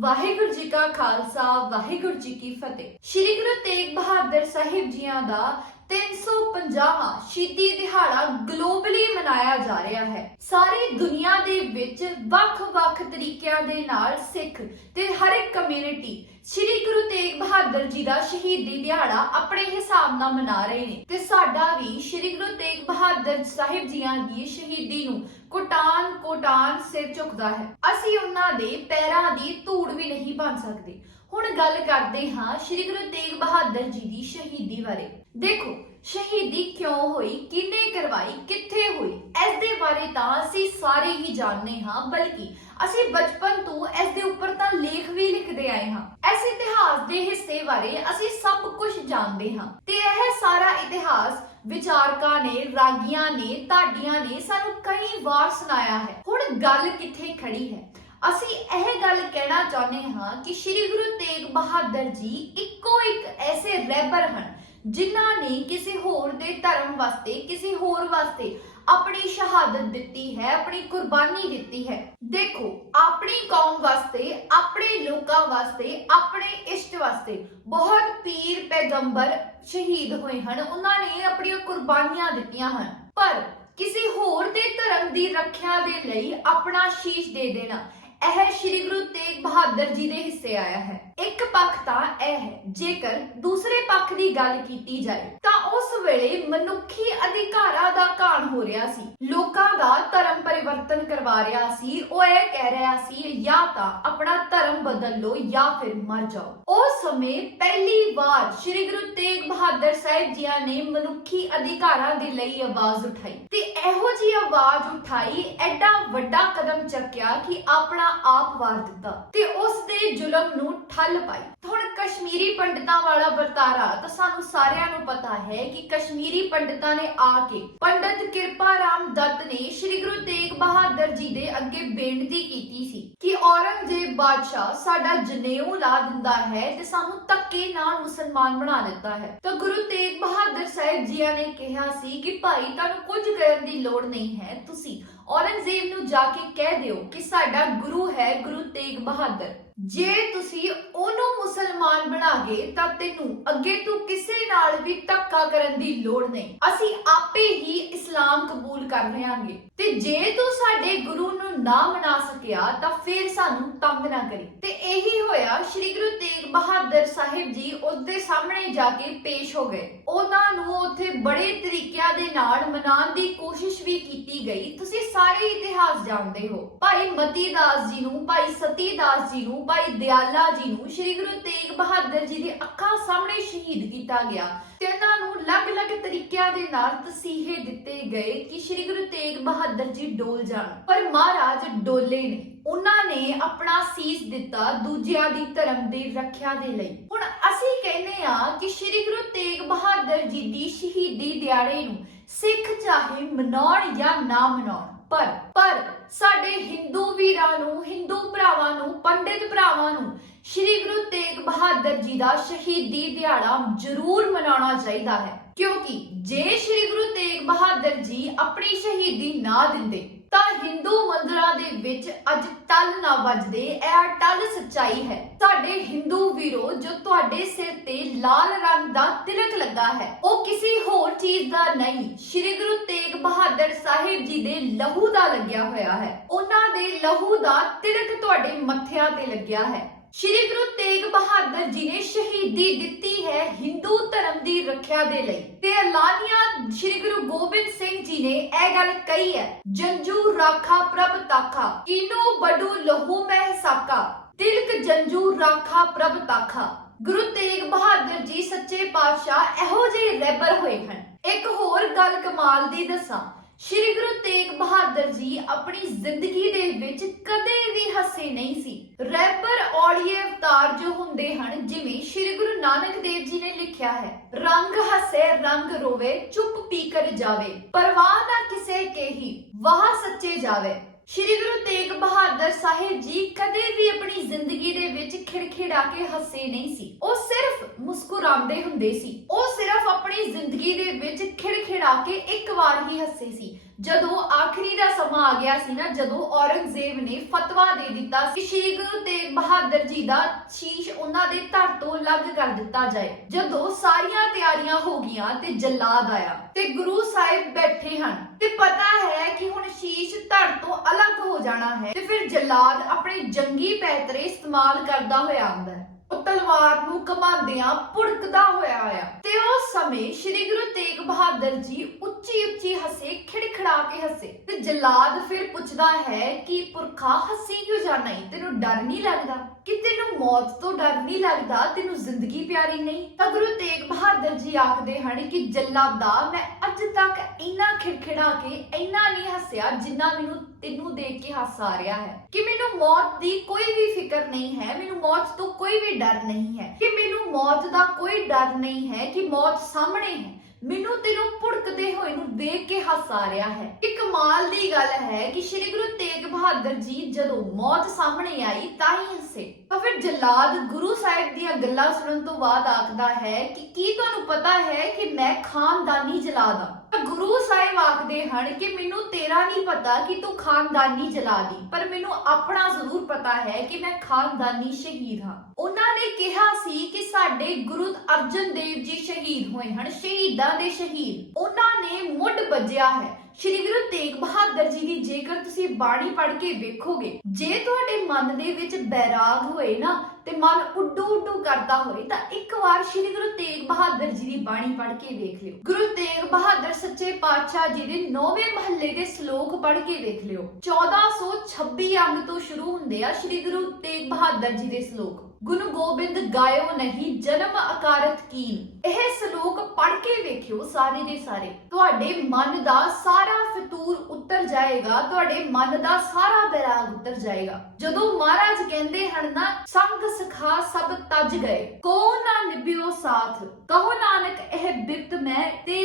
ਵਾਹਿਗੁਰੂ ਜੀ ਕਾ ਖਾਲਸਾ, ਵਾਹਿਗੁਰੂ ਜੀ ਕੀ ਫਤਿਹ। ਸ੍ਰੀ ਗੁਰੂ ਤੇਗ ਬਹਾਦਰ ਸਾਹਿਬ ਜੀਆਂ ਦਾ 350ਵਾਂ ਸ਼ਹੀਦੀ ਦਿਹਾੜਾ ਗਲੋਬਲੀ ਮਨਾਇਆ ਜਾ ਰਿਹਾ ਹੈ। ਸਾਰੀ ਦੁਨੀਆ ਦੇ ਵਿੱਚ ਵੱਖ-ਵੱਖ ਤਰੀਕਿਆਂ ਦੇ ਨਾਲ ਸਿੱਖ ਤੇ ਹਰ ਇੱਕ ਕਮਿਊਨਿਟੀ ਸ੍ਰੀ ਗੁਰੂ ਤੇਗ ਬਹਾਦਰ ਜੀ ਦਾ ਸ਼ਹੀਦੀ ਦਿਹਾੜਾ ਆਪਣੇ ਹਿਸਾਬ ਨਾਲ ਮਨਾ ਰਹੇ ਨੇ। ਤੇ ਸਾਡਾ ਵੀ ਸ੍ਰੀ ਗੁਰੂ ਤੇਗ ਬਹਾਦਰ ਸਾਹਿਬ ਜੀਆਂ ਦੀ ਸ਼ਹੀਦੀ ਨੂੰ ਕੋਟਾਨ ਕੋਟਾਨ ਸਿਰ ਝੁਕਦਾ ਹੈ। ਅਸੀਂ ਉਹਨਾਂ ਦੇ ਪੈਰਾਂ ਦੀ ਧੂੜ ਵੀ ਨਹੀਂ ਬਣ ਸਕਦੇ। ਹੁਣ ਗੱਲ ਕਰਦੇ ਹਾਂ ਸ੍ਰੀ ਗੁਰੂ ਤੇਗ ਬਹਾਦਰ ਜੀ ਦੀ ਸ਼ਹੀਦੀ ਬਾਰੇ। ਦੇਖੋ ਸ਼ਹੀਦੀ ਕਿਉਂ ਹੋਈ? ਕਿੰਨੇ ਕਰਵਾਈ? ਕਿੱਥੇ ਹੋਈ? ਇਸ ਦੇ ਬਾਰੇ ਤਾਂ ਅਸੀਂ ਸਾਰੇ ਹੀ ਜਾਣਦੇ ਹਾਂ, ਬਲਕਿ ਅਸੀਂ ਬਚਪਨ ਤੋਂ ਇਸ ਦੇ ਉੱਪਰ ਤਾਂ ਲੇਖ ਵੀ ਲਿਖਦੇ ਆਏ ਹਾਂ। ਇਸ ਇਤਿਹਾਸ ਦੇ ਹਿੱਸੇ ਬਾਰੇ ਅਸੀਂ ਸਭ ਕੁਝ ਜਾਣਦੇ ਹਾਂ। ਤੇ ਇਹ ਸਾਰਾ ਇਤਿਹਾਸ ਵਿਚਾਰਕਾਂ ਨੇ, ਰਾਗੀਆਂ ਨੇ ਢਾਡੀਆਂ ਨੇ ਸਾਨੂੰ ਕਈ ਵਾਰ ਸੁਣਾਇਆ ਹੈ। ਹੁਣ ਗੱਲ ਕਿੱਥੇ ਖੜੀ ਹੈ? ਅਸੀਂ ਇਹ ਗੱਲ ਕਹਿਣਾ ਚਾਹੁੰਦੇ ਹਾਂ ਕਿ ਸ੍ਰੀ ਗੁਰੂ ਤੇਗ ਬਹਾਦਰ ਜੀ ਇੱਕੋ ਇੱਕ ਐਸੇ ਰਹਿਬਰ ਹਨ ਜਿਨ੍ਹਾਂ ਨੇ ਕਿਸੇ ਹੋਰ ਦੇ ਧਰਮ ਵਾਸਤੇ, ਕਿਸੇ ਹੋਰ ਵਾਸਤੇ ਆਪਣੀ ਸ਼ਹਾਦਤ ਦਿੱਤੀ ਹੈ, ਆਪਣੀ ਕੁਰਬਾਨੀ ਦਿੱਤੀ ਹੈ। ਦੇਖੋ, ਆਪਣੀ ਕੌਮ ਵਾਸਤੇ, ਆਪਣੇ ਲੋਕਾਂ ਵਾਸਤੇ, ਆਪਣੇ ਇਸ਼ਟ ਵਾਸਤੇ ਬਹੁਤ ਪੀਰ ਪੈਗੰਬਰ ਸ਼ਹੀਦ ਹੋਏ ਹਨ। ਉਹਨਾਂ ਨੇ ਆਪਣੀਆਂ ਕੁਰਬਾਨੀਆਂ ਦਿੱਤੀਆਂ ਹਨ। ਪਰ ਕਿਸੇ ਹੋਰ ਦੇ ਧਰਮ ਦੀ ਰੱਖਿਆ ਦੇ ਲਈ ਆਪਣਾ ਸ਼ੀਸ਼ ਦੇ ਦੇਣਾ ਇਹ ਸ੍ਰੀ ਗੁਰੂ ਤੇਗ ਬਹਾਦਰ ਜੀ ਦੇ ਹਿੱਸੇ ਆਇਆ ਹੈ। ਇੱਕ ਪੱਖ ਤਾਂ ਇਹ ਹੈ, ਜੇਕਰ ਦੂਸਰੇ ਪੱਖ ਦੀ ਗੱਲ ਕੀਤੀ ਜਾਏ, ਤਾਂ ਉਸ ਵੇਲੇ ਮਨੁੱਖੀ ਅਧਿਕਾਰਾਂ ਦਾ ਘਾਣ ਹੋ ਰਿਹਾ ਸੀ। ਲੋਕਾਂ ਦਾ ਧਰਮ ਪਰਿਵਰਤਨ ਕਰਵਾ ਰਿਹਾ ਸੀ, ਉਹ ਇਹ ਕਹਿ ਰਿਹਾ ਸੀ, ਜਾਂ ਤਾਂ ਆਪਣਾ ਧਰਮ ਬਦਲ ਲਓ ਜਾਂ ਫਿਰ ਮਰ ਜਾਓ। ਉਸ ਸਮੇਂ ਪਹਿਲੀ ਵਾਰ ਸ੍ਰੀ ਗੁਰੂ ਤੇਗ ਬਹਾਦਰ ਸਾਹਿਬ ਜੀਆਂ ਨੇ ਮਨੁੱਖੀ ਅਧਿਕਾਰਾਂ ਦੇ ਲਈ ਆਵਾਜ਼ ਉਠਾਈ। ਤੇ ਇਹੋ ਜੀ ਆਵਾਜ਼ ਉਠਾਈ, ਐਡਾ ਵੱਡਾ ਕਦਮ ਚੱਕਿਆ ਕਿ ਆਪਣਾ ਆਪ ਵਾਰ ਦਿੱਤਾ ਤੇ ਉਸ ਦੇ ਜ਼ੁਲਮ ਨੂੰ ਠੱਲ ਪਾਈ। ਹੁਣ ਕਸ਼ਮੀਰੀ ਪੰਡਤਾਂ ਵਾਲਾ ਵਰਤਾਰਾ, ਤਾਂ ਸਾਨੂੰ ਸਾਰਿਆਂ ਨੂੰ ਪਤਾ ਹੈ ਕਿ ਕਸ਼ਮੀਰੀ ਪੰਡਤਾਂ ਨੇ ਆ ਕੇ ਪੰਡਤ ਕਿਰਪਾ ਰਾਮ ਦੱਤ ਨੇ ਸ੍ਰੀ ਗੁਰੂ ਤੇਗ ਬਹਾਦਰ ਜੀ ਦੇ ਅੱਗੇ ਬੇਨਤੀ ਕੀਤੀ ਸੀ ਕਿ ਔਰੰਗਜ਼ੇਬ ਬਾਦਸ਼ਾਹ ਸਾਡਾ ਜਨੇਊ ਲਾ ਦਿੰਦਾ ਹੈ ਤੇ ਸਾਨੂੰ ਧੱਕੇ ਨਾਲ ਮੁਸਲਮਾਨ ਬਣਾ ਦਿੱਤਾ ਹੈ। ਤਾਂ ਗੁਰੂ ਤੇਗ ਬਹਾਦਰ ਸਾਹਿਬ ਜੀਆਂ ਨੇ ਕਿਹਾ ਸੀ ਕਿ ਭਾਈ, ਤੁਹਾਨੂੰ ਕੁਝ ਕਰਨ ਦੀ ਲੋੜ ਨਹੀਂ ਹੈ, ਤੁਸੀਂ ਔਰੰਗਜ਼ੇਬ ਨੂੰ ਜਾ ਕੇ ਕਹਿ ਦਿਓ ਕਿ ਸਾਡਾ ਗੁਰੂ ਹੈ ਗੁਰੂ ਤੇਗ ਬਹਾਦਰ। ਜੇ ਤੁਸੀਂ ਉਹਨੂੰ ਮੁਸਲਮਾਨ ਬਣਾ ਗਏ ਤਾਂ ਤੈਨੂੰ ਅੱਗੇ ਤੋਂ ਕਿਸੇ ਨਾਲ ਵੀ ਧੱਕਾ ਕਰਨ ਦੀ ਲੋੜ ਨਹੀਂ। ਅਸੀਂ ਆਪੇ ਹੀ ਇਸਲਾਮ ਕਬੂਲ ਕਰ ਲਵਾਂਗੇ ਤੇ ਜੇ ਤੂੰ ਸਾਡੇ ਗੁਰੂ ਨੂੰ ਨਾ ਮਨਾ ਸਕਿਆ ਤਾਂ ਫਿਰ ਸਾਨੂੰ ਤੰਗ ਨਾ ਕਰੀ। ਤੇ ਇਹੀ ਹੋਇਆ ਸ੍ਰੀ ਗੁਰੂ ਤੇਗ ਬਹਾਦਰ ਸਾਹਿਬ ਜੀ ਉਸ ਦੇ ਸਾਹਮਣੇ ਜਾ ਕੇ ਪੇਸ਼ ਹੋ ਗਏ। ਉਹਨਾਂ ਨੂੰ ਉੱਥੇ ਬੜੇ ਤਰੀਕਿਆਂ ਦੇ ਨਾਲ ਮਨਾਉਣ ਦੀ ਕੋਸ਼ਿਸ਼ ਵੀ ਕੀਤੀ ਗਈ। ਤੁਸੀਂ ਸਾਰੇ ਇਤਿਹਾਸ ਜਾਣਦੇ ਹੋ। ਭਾਈ ਮਤੀ ਦਾਸ ਜੀ ਨੂੰ, ਭਾਈ ਸਤੀ ਦਾਸ ਜੀ ਨੂੰ ਭਾਈ ਦਿਆਲਾ ਜੀ ਨੂੰ ਸ੍ਰੀ ਗੁਰੂ ਤੇਗ ਬਹਾਦਰ ਜੀ ਦੀ ਅੱਖਾਂ ਸਾਹਮਣੇ ਸ਼ਹੀਦ ਕੀਤਾ ਗਿਆ ਤੇ ਉਹਨਾਂ ਨੂੰ ਅਲੱਗ-ਅਲੱਗ ਤਰੀਕਿਆਂ ਦੇ ਨਾਲ ਤਸੀਹੇ ਦਿੱਤੇ ਗਏ ਕਿ ਸ੍ਰੀ ਗੁਰੂ ਤੇਗ ਬਹਾਦਰ ਜੀ ਡੋਲ ਜਾਣ। ਪਰ ਮਹਾਰਾਜ ਡੋਲੇ ਨੇ। ਉਹਨਾਂ ਨੇ ਆਪਣਾ ਸੀਸ ਦਿੱਤਾ ਦੂਜਿਆਂ ਦੀ ਧਰਮ ਦੀ ਰੱਖਿਆ ਦੇ ਲਈ। ਹੁਣ ਅਸੀਂ ਕਹਿੰਦੇ ਆ ਕਿ ਸ੍ਰੀ ਗੁਰੂ ਤੇਗ ਬਹਾਦਰ ਜੀ ਦੀ ਸ਼ਹੀਦੀ ਦਿਹਾੜੇ ਨੂੰ ਸਿੱਖ ਚਾਹੇ ਮਨਾਉਣ ਜਾਂ ਨਾ ਮਨਾਉਣ ਪਰ ਪਰ ਸਾਡੇ ਹਿੰਦੂ ਵੀਰਾਂ ਨੂੰ ਹਿੰਦੂ ਭਰਾਵਾਂ ਨੂੰ, ਪੰਡਿਤ ਭਰਾਵਾਂ ਨੂੰ ਸ਼੍ਰੀ ਗੁਰੂ ਤੇਗ ਬਹਾਦਰ ਜੀ ਦਾ ਸ਼ਹੀਦੀ ਦਿਹਾੜਾ ਜ਼ਰੂਰ ਮਨਾਉਣਾ ਚਾਹੀਦਾ ਹੈ। ਕਿਉਂਕਿ ਜੇ ਸ਼੍ਰੀ ਗੁਰੂ ਤੇਗ ਬਹਾਦਰ ਜੀ ਆਪਣੀ ਸ਼ਹੀਦੀ ਨਾ ਦਿੰਦੇ, ਤਾਂ ਹਿੰਦੂ ਮੰਦਿਰਾਂ ਦੇ ਵਿੱਚ ਅੱਜ ਟਲ ਨਾ ਵੱਜਦੇ, ਇਹ ਟਲ ਸੱਚਾਈ ਹੈ। ਸਾਡੇ ਹਿੰਦੂ ਵੀਰੋ, ਜੋ ਤੁਹਾਡੇ ਸਿਰ ਤੇ ਲਾਲ ਰੰਗ ਦਾ ਤਿਲਕ ਲੱਗਾ ਹੈ। ਉਹ ਕਿਸੇ ਹੋਰ ਚੀਜ਼ ਦਾ ਨਹੀਂ। ਸ਼੍ਰੀ ਗੁਰੂ ਤੇਗ ਬਹਾਦਰ ਸਾਹਿਬ ਜੀ ਦੇ ਲਹੂ ਦਾ ਲੱਗਿਆ ਹੋਇਆ ਹੈ। ਉਹਨਾਂ ਦੇ ਲਹੂ ਦਾ ਤਿਲਕ ਤੁਹਾਡੇ ਮੱਥਿਆਂ ਤੇ ਲੱਗਿਆ ਹੈ। ਸ਼੍ਰੀ ਗੁਰੂ ਤੇਗ ਬਹਾਦਰ ਜੀ ਨੇ ਸ਼ਹੀਦੀ ਦਿੱਤੀ ਹੈ ਹਿੰਦੂ ਧਰਮ ਦੀ ਰੱਖਿਆ ਦੇ ਲਈ। ਤੇ ਐਲਾਨੀਆਂ ਸ਼੍ਰੀ ਗੁਰੂ ਗੋਬਿੰਦ ਸਿੰਘ ਜੀ ਨੇ ਇਹ ਗੱਲ ਕਹੀ ਹੈ, ਜੰਜੂ ਰਾਖਾ ਪ੍ਰਭ ਤਾਖਾ, ਕੀਨੂ ਬਡੂ ਲਹੂ ਮਹਿ ਸਾਕਾ, ਤਿਲਕ ਜੰਜੂ ਰਾਖਾ ਪ੍ਰਭ ਤਾਖਾ। ਗੁਰੂ ਤੇਗ ਬਹਾਦਰ ਜੀ ਸੱਚੇ ਪਾਤਸ਼ਾਹ ਇਹੋ ਜਿਹੇ ਰਹਿਬਰ ਹੋਏ ਹਨ। ਇੱਕ ਹੋਰ ਗੱਲ ਕਮਾਲ ਦੀ ਦੱਸਾਂ, ਸ਼੍ਰੀ ਗੁਰੂ ਤੇਗ ਬਹਾਦਰ ਜੀ ਆਪਣੀ ਜ਼ਿੰਦਗੀ ਦੇ ਵਿੱਚ ਕਦੇ ਵੀ ਹੱਸੇ ਨਹੀਂ ਸੀ। ਰਹਿਬਰ ਔਲੀਏ ਅਵਤਾਰ ਜੋ ਹੁੰਦੇ ਹਨ, ਜਿਵੇਂ ਸ਼੍ਰੀ ਗੁਰੂ ਨਾਨਕ ਦੇਵ ਜੀ ਨੇ ਲਿਖਿਆ ਹੈ, ਰੰਗ ਹੱਸੇ, ਰੰਗ ਰੋਵੇ, ਚੁੱਪ ਪੀ ਕਰ ਜਾਵੇ, ਪਰਵਾਹ ਨਾ ਕਿਸੇ ਕੇ ਹੀ, ਵਾਹ ਸੱਚੇ ਜਾਵੇ। ਸ਼੍ਰੀ ਗੁਰੂ ਤੇਗ ਬਹਾਦਰ ਸਾਹਿਬ ਜੀ ਕਦੇ ਵੀ ਆਪਣੀ ਜ਼ਿੰਦਗੀ ਦੇ ਵਿੱਚ ਖਿੜਖਿੜਾ ਕੇ ਹੱਸੇ ਨਹੀਂ ਸੀ। ਉਹ ਸਿਰਫ ਮੁਸਕਰਾਉਂਦੇ ਹੁੰਦੇ ਸੀ। ਉਹ ਸਿਰਫ ਆਪਣੀ ਜ਼ਿੰਦਗੀ ਦੇ ਵਿੱਚ ਖਿੜਖਿੜਾ ਕੇ ਇੱਕ ਵਾਰ ਹੀ ਹੱਸੇ ਸੀ। ਜਦੋਂ ਆਖਰੀ ਦਾ ਸਮਾਂ ਆ ਗਿਆ ਸੀ ਨਾ, ਜਦੋਂ ਔਰੰਗਜ਼ੇਬ ਨੇ ਫਤਵਾ ਦੇ ਦਿੱਤਾ ਸੀ ਕਿ ਸ਼੍ਰੀ ਗੁਰੂ ਤੇਗ ਬਹਾਦਰ ਜੀ ਦਾ ਸ਼ੀਸ਼ ਉਹਨਾਂ ਦੇ ਧੜ ਤੋਂ ਅਲੱਗ ਕਰ ਦਿੱਤਾ ਜਾਏ। ਜਦੋਂ ਸਾਰੀਆਂ ਤਿਆਰੀਆਂ ਹੋ ਗਈਆਂ ਤੇ ਜਲਾਦ ਆਇਆ ਤੇ ਗੁਰੂ ਸਾਹਿਬ ਬੈਠੇ ਹਨ ਤੇ ਪਤਾ ਹੈ ਕਿ ਹੁਣ ਸ਼ੀਸ਼ ਧੜ ਤੋਂ ਅਲੱਗ ਹੋ ਜਾਣਾ ਹੈ ਤੇ ਫਿਰ ਜਲਾਦ ਆਪਣੇ ਜੰਗੀ ਪੈਤਰੇ ਇਸਤੇਮਾਲ ਕਰਦਾ ਹੋਇਆ ਆਉਂਦਾ ਉਹ ਤਲਵਾਰ ਨੂੰ ਕਮਾਉਂਦਿਆਂ ਪੁੜਕਦਾ ਹੋਇਆ ਆਇਆ। ਤੇ ਉਸ ਸਮੇਂ ਸ੍ਰੀ ਗੁਰੂ ਤੇਗ ਬਹਾਦਰ ਜੀ ਉੱਚੀ ਉੱਚੀ ਹੱਸੇ, ਖਿੜਖੜਾ ਕੇ ਹੱਸੇ। ਤੇ ਜਲਾਦ ਫਿਰ ਪੁੱਛਦਾ ਹੈ ਕਿ ਪੁਰਖਾ ਹੱਸੀ ਕਿਉਂ ਜਾਣਾ ਈ ਤੈਨੂੰ ਡਰ ਨਹੀਂ ਲੱਗਦਾ? ਕਿ ਤੈਨੂੰ ਮੌਤ ਤੋਂ ਡਰ ਨਹੀਂ ਲੱਗਦਾ? ਤੈਨੂੰ ਜ਼ਿੰਦਗੀ ਪਿਆਰੀ ਨਹੀਂ? ਤਾਂ ਗੁਰੂ ਤੇਗ ਬਹਾਦਰ ਜੀ ਆਖਦੇ ਹਨ ਕਿ ਜੱਲਾਦਾ, ਮੈਂ ਅੱਜ ਤੱਕ ਇੰਨਾ ਖਿੜਖਿੜਾ ਕੇ, ਇੰਨਾ ਨਹੀਂ ਹੱਸਿਆ ਜਿੰਨਾ ਮੈਨੂੰ ਤੈਨੂੰ ਦੇਖ ਕੇ ਹਾਸਾ ਆ ਰਿਹਾ ਹੈ। ਕਿ ਮੈਨੂੰ ਮੌਤ ਦੀ ਕੋਈ ਵੀ ਫਿਕਰ ਨਹੀਂ ਹੈ, ਮੈਨੂੰ ਮੌਤ ਤੋਂ ਕੋਈ ਵੀ ਡਰ ਨਹੀਂ ਹੈ। ਕਿ ਮੈਨੂੰ ਮੌਤ ਦਾ ਕੋਈ ਡਰ ਨਹੀਂ ਹੈ ਕਿ ਮੌਤ ਸਾਹਮਣੇ ਹੈ। ਮੈਨੂੰ ਤੈਨੂੰ ਭੁੜਕਦੇ ਹੋਏ ਨੂੰ ਦੇਖ ਕੇ ਹਾਸਾ ਆ ਰਿਹਾ ਹੈ। ਕਿ ਕਮਾਲ ਦੀ ਗੱਲ ਹੈ ਕਿ ਸ੍ਰੀ ਗੁਰੂ ਤੇਗ ਬਹਾਦਰ ਜੀ ਜਦੋਂ ਮੌਤ ਸਾਹਮਣੇ ਆਈ ਤਾਂ ਹੀ ਹੱਸੇ। ਤਾਂ ਫਿਰ ਜਲਾਦ ਗੁਰੂ ਸਾਹਿਬ ਦੀਆਂ ਗੱਲਾਂ ਸੁਣਨ ਤੋਂ ਬਾਅਦ ਆਖਦਾ ਹੈ ਕਿ ਕੀ ਤੁਹਾਨੂੰ ਪਤਾ ਹੈ ਕਿ ਮੈਂ ਖਾਨਦਾਨੀ ਜਲਾਦ ਹਾਂ? ਗੁਰੂ ਸਾਹਿਬ ਆਖਦੇ ਹਨ ਕਿ ਮੈਨੂੰ ਤੇਰਾ ਨਹੀਂ ਪਤਾ ਕਿ ਤੂੰ ਖਾਨਦਾਨੀ ਜਲਾਦੀ ਪਰ ਮੈਨੂੰ ਆਪਣਾ ਜ਼ਰੂਰ ਪਤਾ ਹੈ ਕਿ ਮੈਂ ਖਾਨਦਾਨੀ ਸ਼ਹੀਦ ਹਾਂ। ਉਹਨਾਂ ਨੇ ਕਿਹਾ ਸੀ ਕਿ ਸਾਡੇ ਗੁਰੂ ਅਰਜਨ ਦੇਵ ਜੀ ਸ਼ਹੀਦ ਹੋਏ ਹਨ, ਸ਼ਹੀਦਾਂ ਦੇ ਸ਼ਹੀਦ। ਉਹਨਾਂ ਨੇ ਮੁੱਢ ਵੱਜਿਆ ਹੈ ਸ਼੍ਰੀ ਗੁਰੂ ਤੇਗ ਬਹਾਦਰ ਜੀ ਦੀ ਜੇਕਰ ਤੁਸੀਂ ਬਾਣੀ ਪੜ੍ਹ ਕੇ ਵੇਖੋਗੇ, ਜੇ ਤੁਹਾਡੇ ਮਨ ਦੇ ਵਿੱਚ ਬੈਰਾਗ ਹੋਏ ਨਾ ਤੇ ਮਨ ਉੱਡੂ ਉੱਡੂ ਕਰਦਾ ਹੋਏ, ਤਾਂ ਇੱਕ ਵਾਰ ਸ਼੍ਰੀ ਗੁਰੂ ਤੇਗ ਬਹਾਦਰ ਜੀ ਦੀ ਬਾਣੀ ਪੜ੍ਹ ਕੇ ਵੇਖ ਲਿਓ। ਗੁਰੂ ਤੇਗ ਬਹਾਦਰ ਸੱਚੇ ਪਾਤਸ਼ਾਹ ਜੀ ਦੇ 9ਵੇਂ ਮਹੱਲੇ ਦੇ ਸ਼ਲੋਕ ਪੜ੍ਹ ਕੇ ਵੇਖ ਲਿਓ। 1426 ਅੰਗ ਤੋਂ ਸ਼ੁਰੂ ਹੁੰਦੇ ਆ ਸ਼੍ਰੀ ਗੁਰੂ ਤੇਗ ਬਹਾਦਰ ਜੀ ਦੇ ਸ਼ਲੋਕ। ਗੁਣ ਗੋਬਿੰਦ ਗਾਇਓ ਨਹੀਂ, ਜਨਮ ਅਕਾਰਤ ਕੀਨ। ਇਹ ਸ਼ਲੋਕ ਪੜ੍ਹ ਕੇ ਵੇਖਿਓ ਸਾਰੇ ਦੇ ਸਾਰੇ। ਤੁਹਾਡੇ ਮਨ ਦਾ ਸਾਰਾ ਫਤੂਰ ਉਤਰ ਜਾਏਗਾ, ਤੁਹਾਡੇ ਮਨ ਦਾ ਸਾਰਾ ਬੈਰਾਗ ਉਤਰ ਜਾਏਗਾ। ਜਦੋਂ ਮਹਾਰਾਜ ਕਹਿੰਦੇ ਹਨ ਨਾ, ਸੰਗ ਸਖਾ ਸਭ ਤਜ ਗਏ ਕੋ ਨਾ ਨਿਭਿਓ ਸਾਥ, ਕਹੋ ਨਾਨਕ ਇਹ ਬਿਪਤ ਮੈਂ ਤੇ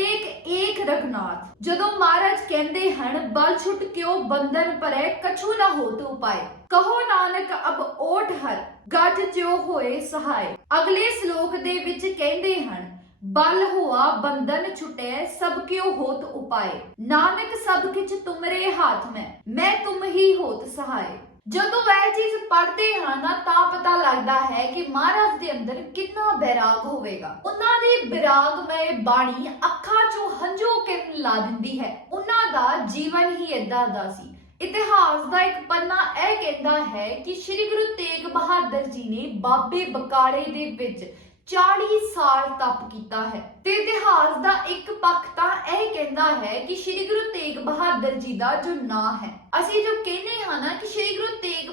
ਇੱਕ ਰਗਨਾਥ ਜਦੋਂ ਮਹਾਰਾਜ ਕਹਿੰਦੇ ਹਨ, ਬਲ ਛੁਟ ਕਿਉ ਬੰਧਨ ਪਰੈ, ਕਛੂ ਨਾ ਹੋਤ ਉਪਾਏ ਕਹੋ ਨਾਨਕ, ਅਬ ਓਟ ਹਰ ਗੱਜ ਜਿਉ ਹੋਏ ਸਹਾਇ ਅਗਲੇ ਸ਼ਲੋਕ ਦੇ ਵਿੱਚ ਕਹਿੰਦੇ ਹਨ, ਬਲ ਹੋਆ ਬੰਧਨ ਛੁਟੈ, ਸਭ ਕਿਉ ਹੋਤ ਉਪਾਏ। ਨਾਨਕ, ਸਭ ਕਿਛ ਤੁਮਰੇ ਹਾਥ ਮੈਂ ਮੈਂ ਤੁਮ ਹੀ ਹੋਤ ਸਹਾਇ ਜਦੋਂ ਇਹ ਚੀਜ਼ ਪੜ੍ਹਦੇ ਹਾਂ ਨਾ, ਤਾਂ ਪਤਾ ਲੱਗਦਾ ਹੈ ਕਿ ਮਹਾਰਾਜ ਦੇ ਅੰਦਰ ਕਿੰਨਾ ਬੈਰਾਗ ਹੋਵੇਗਾ। ਉਹਨਾਂ ਦੀ ਬੈਰਾਗਮਈ ਬਾਣੀ ਅੱਖਾਂ 'ਚੋਂ ਹੰਝੂ ਕਿਰਨ ਲਾ ਦਿੰਦੀ ਹੈ। ਉਹਨਾਂ ਦਾ ਜੀਵਨ ਹੀ ਏਦਾਂ ਦਾ ਸੀ। ਇਤਿਹਾਸ ਦਾ ਇੱਕ ਪੰਨਾ ਇਹ ਕਹਿੰਦਾ ਹੈ ਕਿ ਸ੍ਰੀ ਗੁਰੂ ਤੇਗ ਬਹਾਦਰ ਜੀ ਨੇ ਬਾਬੇ ਬਕਾਲੇ ਦੇ ਵਿੱਚ 40 ਸਾਲ ਤਪ ਕੀਤਾ ਹੈ। ਤੇ ਇਤਿਹਾਸ ਦਾ ਇੱਕ ਪੱਖ ਤਾਂ ਇਹ ਕਹਿੰਦਾ ਹੈ ਕਿ ਸ੍ਰੀ ਗੁਰੂ ਤੇਗ ਬਹਾਦਰ ਜੀ ਦਾ ਜੋ ਨਾਂ ਹੈ। ਅਸੀਂ ਜੋ ਕਹਿੰਦੇ ਹਾਂ ਨਾ ਕਿ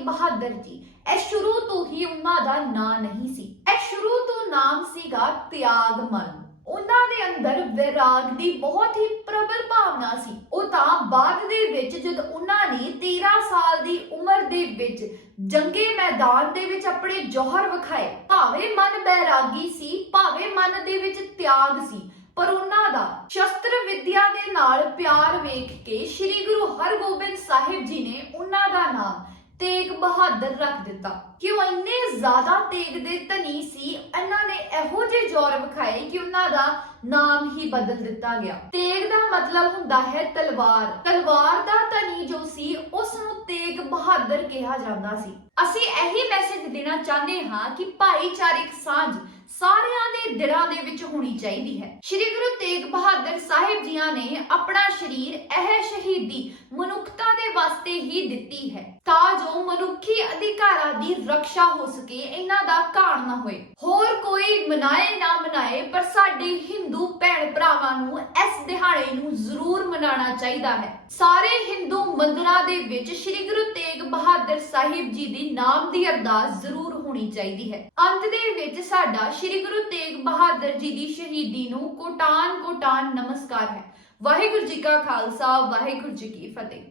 ਬਹਾਦਰ ਜੀ। ਇਹ ਸ਼ੁਰੂ ਤੋਂ ਹੀ ਉਹਨਾਂ ਦਾ ਨਾਂ ਨਹੀਂ ਸੀ। ਇਹ ਸ਼ੁਰੂ ਤੋਂ ਨਾਮ ਸੀਗਾ ਤਿਆਗਮਨ। ਉਹਨਾਂ ਦੇ ਅੰਦਰ ਵਿਰਾਗ ਦੀ ਬਹੁਤ ਹੀ ਪ੍ਰਬਲ ਭਾਵਨਾ ਸੀ। ਉਹ ਤਾਂ ਬਾਅਦ ਦੇ ਵਿੱਚ ਜਦ ਉਹਨਾਂ ਨੇ 13 ਸਾਲ ਦੀ ਉਮਰ ਦੇ ਵਿੱਚ ਜੰਗੇ ਮੈਦਾਨ ਦੇ ਵਿੱਚ ਆਪਣੇ ਜੋਹਰ ਵਿਖਾਏ, ਭਾਵੇਂ ਮਨ ਬੈਰਾਗੀ ਸੀ, ਭਾਵੇਂ ਮਨ ਦੇ ਵਿੱਚ ਤਿਆਗ ਸੀ, ਪਰ ਉਹਨਾਂ ਦਾ ਸ਼ਸਤਰ ਵਿਦਿਆ ਦੇ ਨਾਲ ਪਿਆਰ ਵੇਖ ਕੇ ਸ੍ਰੀ ਗੁਰੂ ਹਰਗੋਬਿੰਦ ਸਾਹਿਬ ਜੀ ਨੇ ਉਹਨਾਂ ਦਾ ਨਾਮ ਤੇਗ ਬਹਾਦਰ ਰੱਖ ਦਿੱਤਾ। ਕਿ ਇੰਨੇ ਜ਼ਿਆਦਾ ਤੇਗ ਦੇ ਧਨੀ ਸੀ, ਇਹਨਾਂ ਨੇ ਇਹੋ ਜਿਹੇ ਜ਼ੋਰ ਵਿਖਾਏ ਕਿ ਉਹਨਾਂ ਦਾ ਨਾਮ ਹੀ ਬਦਲ ਦਿੱਤਾ ਗਿਆ। ਤੇਗ ਦਾ ਮਤਲਬ ਹੁੰਦਾ ਹੈ ਤਲਵਾਰ। ਤਲਵਾਰ ਦਾ ਧਨੀ ਜੋ ਸੀ ਉਸ ਨੂੰ ਤੇਗ ਬਹਾਦਰ ਕਿਹਾ ਜਾਂਦਾ ਸੀ। ਅਸੀਂ ਇਹੀ ਮੈਸੇਜ ਦੇਣਾ ਚਾਹੁੰਦੇ ਹਾਂ ਕਿ ਭਾਈਚਾਰਕ ਸਾਂਝ ਸਾਰਿਆਂ ਦੇ ਦਿਲਾਂ ਦੇ ਵਿੱਚ ਹੋਣੀ ਚਾਹੀਦੀ ਹੈ। ਸ਼੍ਰੀ ਗੁਰੂ ਤੇਗ ਬਹਾਦਰ ਸਾਹਿਬ ਜੀਆਂ ਨੇ ਆਪਣਾ ਸਰੀਰ ਇਹ ਸ਼ਹੀਦੀ ਮਨੁੱਖਤਾ ਦੇ ਵਾਸਤੇ ਹੀ ਦਿੱਤੀ ਹੈ ਤਾਂ ਜੋ ਮਨੁੱਖੀ ਅਧਿਕਾਰਾਂ ਦੀ ਰੱਖਿਆ ਹੋ ਸਕੇ, ਇਹਨਾਂ ਦਾ ਘਾਣ ਨਾ ਹੋਏ। ਹੋਰ ਕੋਈ ਮਨਾਏ ਨਾ ਮਨਾਏ, ਪਰ ਸਾਡੇ ਹਿੰਦੂ ਭੈਣ ਭਰਾਵਾਂ ਨੂੰ ਇਸ ਦਿਹਾੜੇ ਨੂੰ ਜ਼ਰੂਰ ਮਨਾਉਣਾ ਚਾਹੀਦਾ ਹੈ। ਸਾਰੇ ਹਿੰਦੂ ਮੰਦਿਰਾਂ ਦੇ ਵਿੱਚ ਸ੍ਰੀ ਗੁਰੂ ਤੇਗ ਬਹਾਦਰ ਸਾਹਿਬ ਜੀ ਦੀ ਨਾਮ ਦੀ ਅਰਦਾਸ ਜ਼ਰੂਰ ਹੋਣੀ ਚਾਹੀਦੀ ਹੈ। ਅੰਤ ਦੇ ਵਿੱਚ ਸਾਡਾ ਸ੍ਰੀ ਗੁਰੂ ਤੇਗ ਬਹਾਦਰ ਜੀ ਦੀ ਸ਼ਹੀਦੀ ਨੂੰ ਕੋਟਾਨ ਕੋਟਾਨ ਨਮਸਕਾਰ ਹੈ। ਵਾਹਿਗੁਰੂ ਜੀ ਕਾ ਖਾਲਸਾ, ਵਾਹਿਗੁਰੂ ਜੀ ਕੀ ਫਤਿਹ।